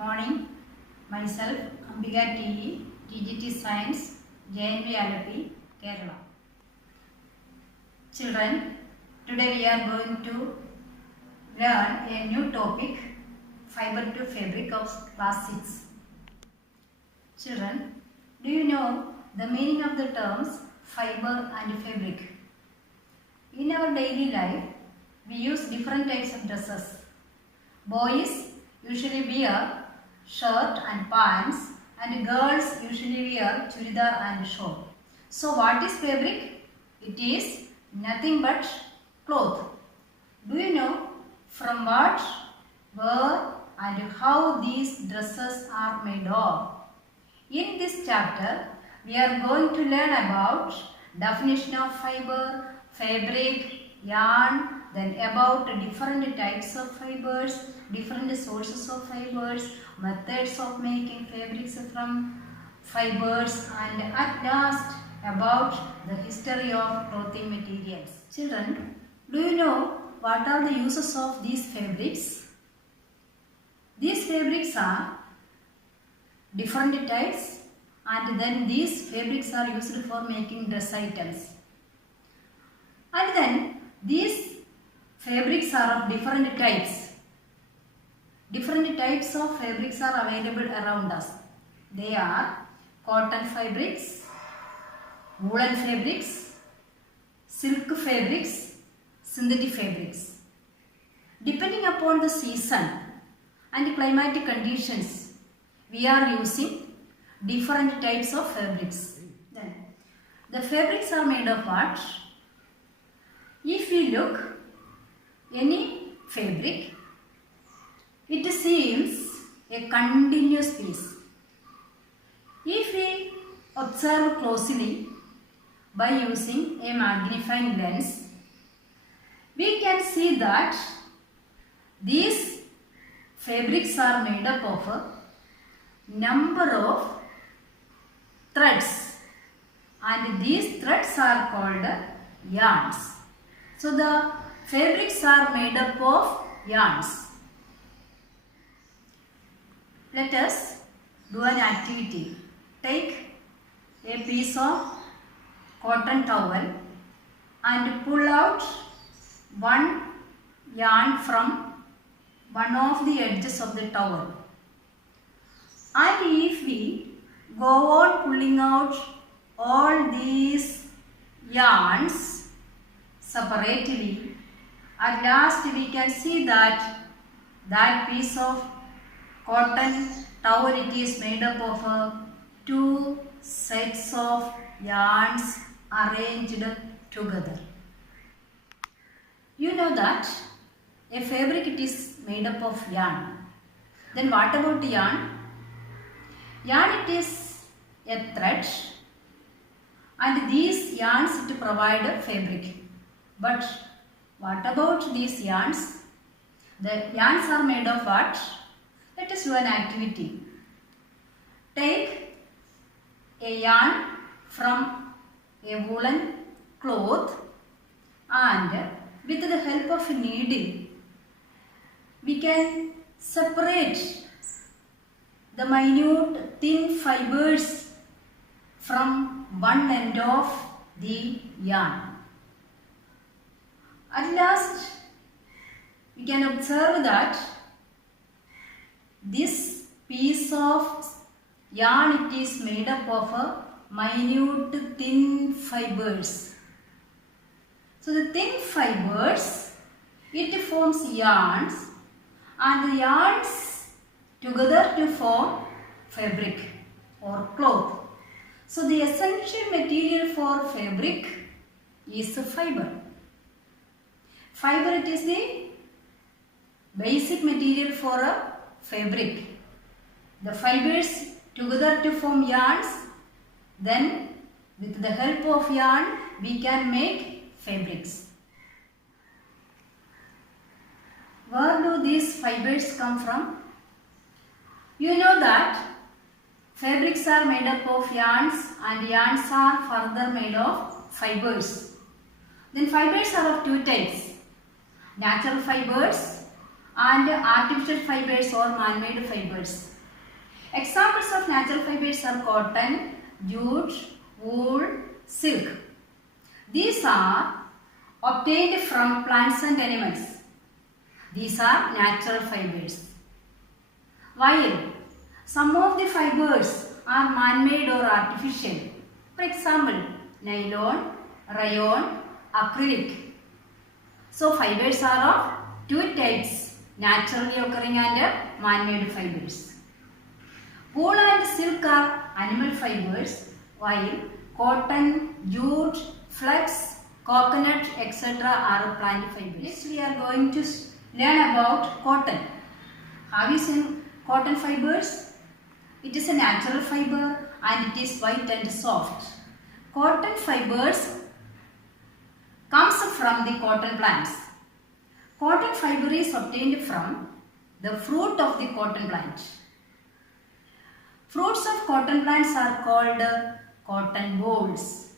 Morning. Myself, Ambika TE, TGT Science, JNV Alapi, Kerala. Children, today we are going to learn a new topic, Fibre to Fabric of Class 6. Children, do you know the meaning of the terms fibre and fabric? In our daily life, we use different types of dresses. Boys usually wear shirt and pants, and girls usually wear churidar and shawl. So what is fabric? It is nothing but cloth. Do you know from what, where and how these dresses are made of? In this chapter, we are going to learn about definition of fibre, fabric, yarn, then about different types of fibers, different sources of fibers, methods of making fabrics from fibers, and at last about the history of clothing materials. Children, do you know what are the uses of these fabrics? These fabrics are different types, and then these fabrics are used for making dress items. And then these fabrics are of different types. Different types of fabrics are available around us. They are cotton fabrics, woolen fabrics, silk fabrics, synthetic fabrics. Depending upon the season and climatic conditions, we are using different types of fabrics. Then, the fabrics are made of what? If we look any fabric, it seems a continuous piece. If we observe closely by using a magnifying lens, we can see that these fabrics are made up of a number of threads, and these threads are called yarns. So the fabrics are made up of yarns. Let us do an activity. Take a piece of cotton towel and pull out one yarn from one of the edges of the towel. And if we go on pulling out all these yarns separately, at last we can see that that piece of cotton towel, it is made up of two sets of yarns arranged together. You know that a fabric, it is made up of yarn. Then what about yarn? Yarn, it is a thread, and these yarns to provide a fabric. But what about these yarns? The yarns are made of what? Let us do an activity. Take a yarn from a woolen cloth, and with the help of a needle, we can separate the minute thin fibers from one end of the yarn. At last, we can observe that this piece of yarn, it is made up of a minute thin fibers. So the thin fibers, it forms yarns, and the yarns together to form fabric or cloth. So the essential material for fabric is fibre. Fibre, it is the basic material for a fabric. The fibers together to form yarns, then with the help of yarn we can make fabrics. Where do these fibers come from? You know that fabrics are made up of yarns, and yarns are further made of fibers. Then fibers are of two types: natural fibers and artificial fibers or man-made fibers. Examples of natural fibers are cotton, jute, wool, silk. These are obtained from plants and animals. These are natural fibers. While some of the fibers are man-made or artificial. For example, nylon, rayon, acrylic. So fibers are of two types, naturally occurring and man-made fibers. Wool and silk are animal fibers, while cotton, jute, flax, coconut, etc. are plant fibers. Next we are going to learn about cotton. Have you seen cotton fibers? It is a natural fiber and it is white and soft. Cotton fibers comes from the cotton plants. Cotton fiber is obtained from the fruit of the cotton plant. Fruits of cotton plants are called cotton bolls.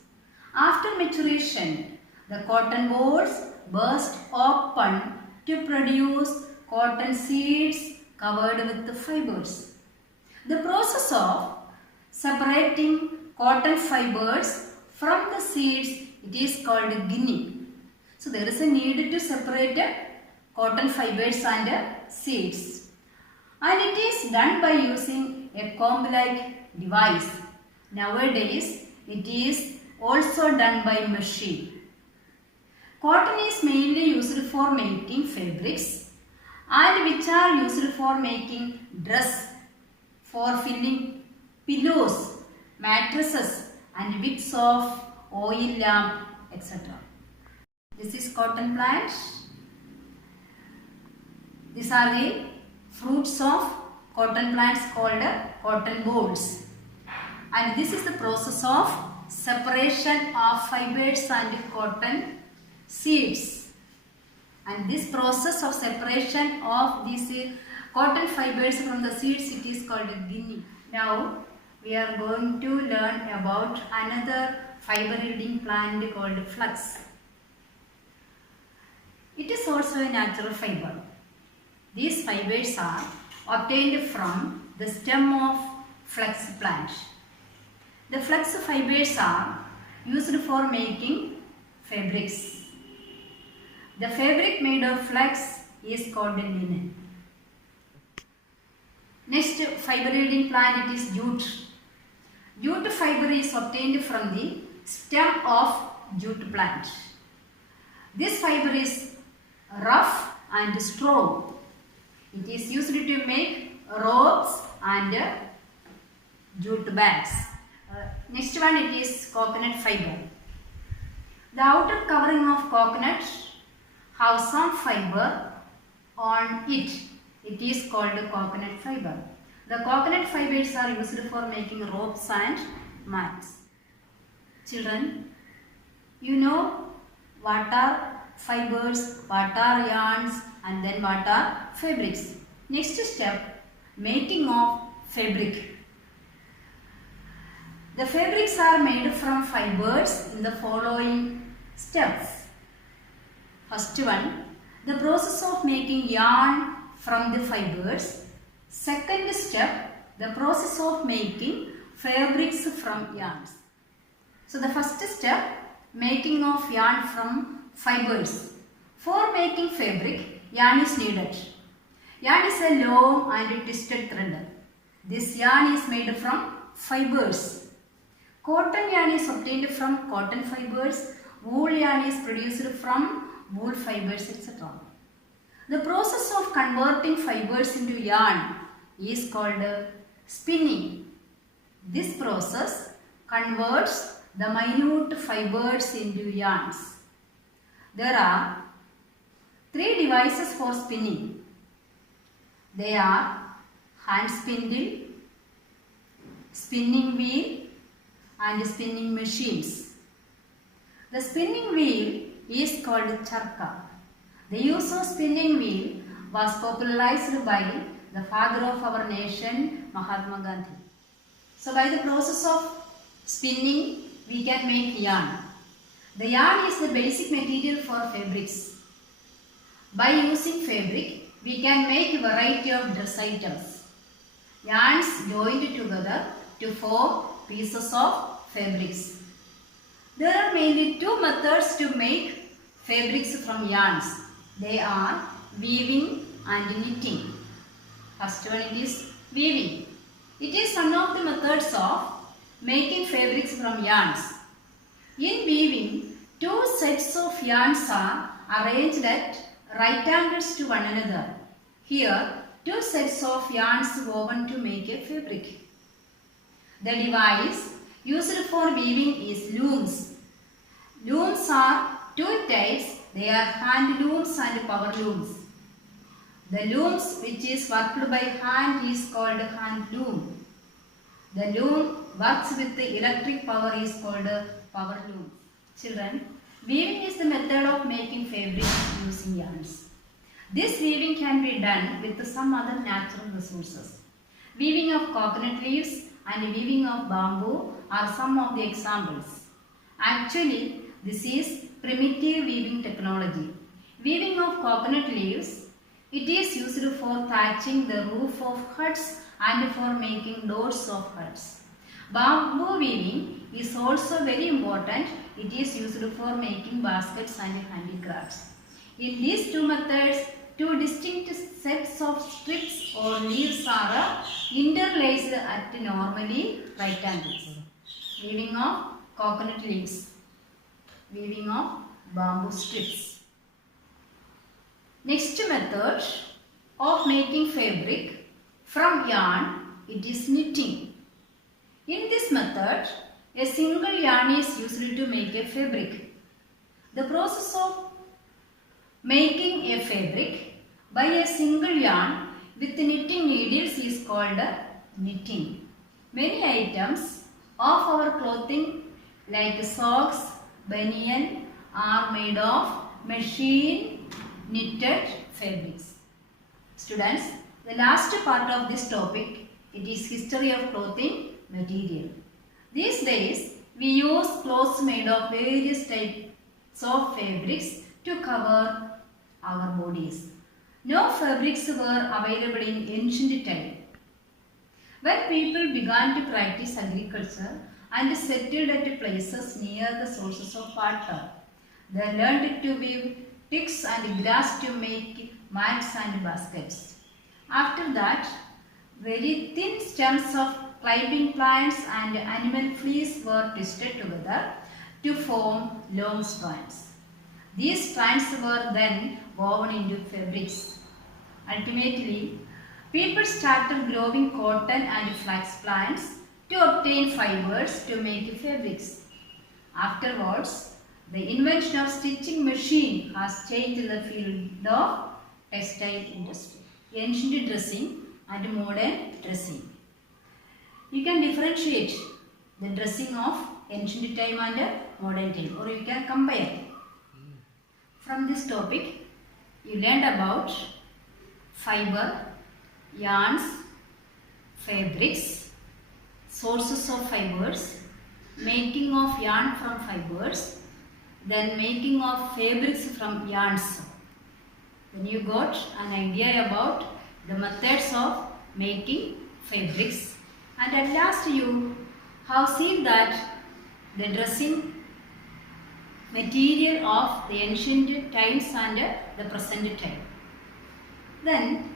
After maturation, the cotton bolls burst open to produce cotton seeds covered with the fibers. The process of separating cotton fibers from the seeds, it is called ginning. So there is a need to separate cotton fibers and seeds. And it is done by using a comb-like device. Nowadays, it is also done by machine. Cotton is mainly used for making fabrics and which are used for making dress, for filling pillows, mattresses and wicks of oil lamp, etc. This is cotton plant. These are the fruits of cotton plants called cotton bolls. And this is the process of separation of fibers and cotton seeds. And this process of separation of these cotton fibers from the seeds, it is called ginning. Now we are going to learn about another fiber yielding plant called flax. It is also a natural fiber. These fibers are obtained from the stem of flax plant. The flax fibers are used for making fabrics. The fabric made of flax is called linen. Next fiber yielding plant, it is jute. Jute fiber is obtained from the stem of jute plant. This fiber is rough and strong. It is used to make ropes and jute bags. Next one, it is coconut fiber. The outer covering of coconut have some fiber on it. It is called coconut fiber. The coconut fibers are used for making ropes and mats. Children, you know what are fibers, what are yarns, and then what are fabrics. Next step, making of fabric. The fabrics are made from fibers in the following steps. First one, the process of making yarn from the fibers. Second step, the process of making fabrics from yarns. So the first step, making of yarn from fibers. For making fabric, yarn is needed. Yarn is a long and twisted thread. This yarn is made from fibers. Cotton yarn is obtained from cotton fibers. Wool yarn is produced from wool fibers, etc. The process of converting fibers into yarn is called spinning. This process converts the minute fibers into yarns. There are three devices for spinning. They are hand spindle, spinning wheel and spinning machines. The spinning wheel is called charka. The use of spinning wheel was popularized by the father of our nation, Mahatma Gandhi. So by the process of spinning, we can make yarn. The yarn is the basic material for fabrics. By using fabric, we can make a variety of dress items. Yarns joined together to form pieces of fabrics. There are mainly two methods to make fabrics from yarns. They are weaving and knitting. First one is weaving. It is one of the methods of making fabrics from yarns. In weaving, two sets of yarns are arranged at right angles to one another. Here, two sets of yarns woven to make a fabric. The device used for weaving is looms. Looms are two types. They are hand looms and power looms. The looms which is worked by hand is called hand loom. The loom works with the electric power is called power loom. Children, weaving is the method of making fabric using yarns. This weaving can be done with some other natural resources. Weaving of coconut leaves and weaving of bamboo are some of the examples. Actually, this is primitive weaving technology. Weaving of coconut leaves, it is used for thatching the roof of huts and for making doors of huts. Bamboo weaving is also very important. It is used for making baskets and handicrafts. In these two methods, two distinct sets of strips or leaves are interlaced at normally right angles. Weaving of coconut leaves. Weaving of bamboo strips. Next method of making fabric from yarn, it is knitting. In this method, a single yarn is used to make a fabric. The process of making a fabric by a single yarn with knitting needles is called knitting. Many items of our clothing like socks, banian are made of machine knitted fabrics. Students, the last part of this topic, it is history of clothing material. These days, we use clothes made of various types of fabrics to cover our bodies. No fabrics were available in ancient time. When people began to practice agriculture and settled at places near the sources of water, they learned to weave twigs and grass to make mats and baskets. After that, very thin stems of climbing plants and animal fleece were twisted together to form long strands. These strands were then woven into fabrics. Ultimately, people started growing cotton and flax plants to obtain fibers to make fabrics. Afterwards, the invention of stitching machine has changed the field of textile industry. Ancient dressing and modern dressing. You can differentiate the dressing of ancient time and modern time, or you can compare. From this topic, you learned about fiber, yarns, fabrics, sources of fibers, making of yarn from fibers, then making of fabrics from yarns. Then you got an idea about the methods of making fabrics, and at last you have seen that the dressing material of the ancient times and the present time. Then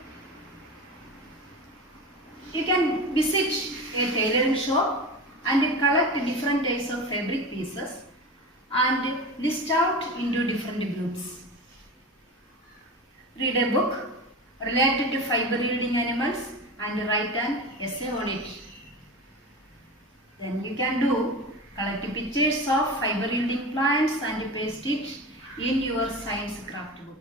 you can visit a tailoring shop and collect different types of fabric pieces and list out into different groups. Read a book related to fiber yielding animals and write an essay on it. Then you can collect pictures of fiber yielding plants and paste it in your science craft book.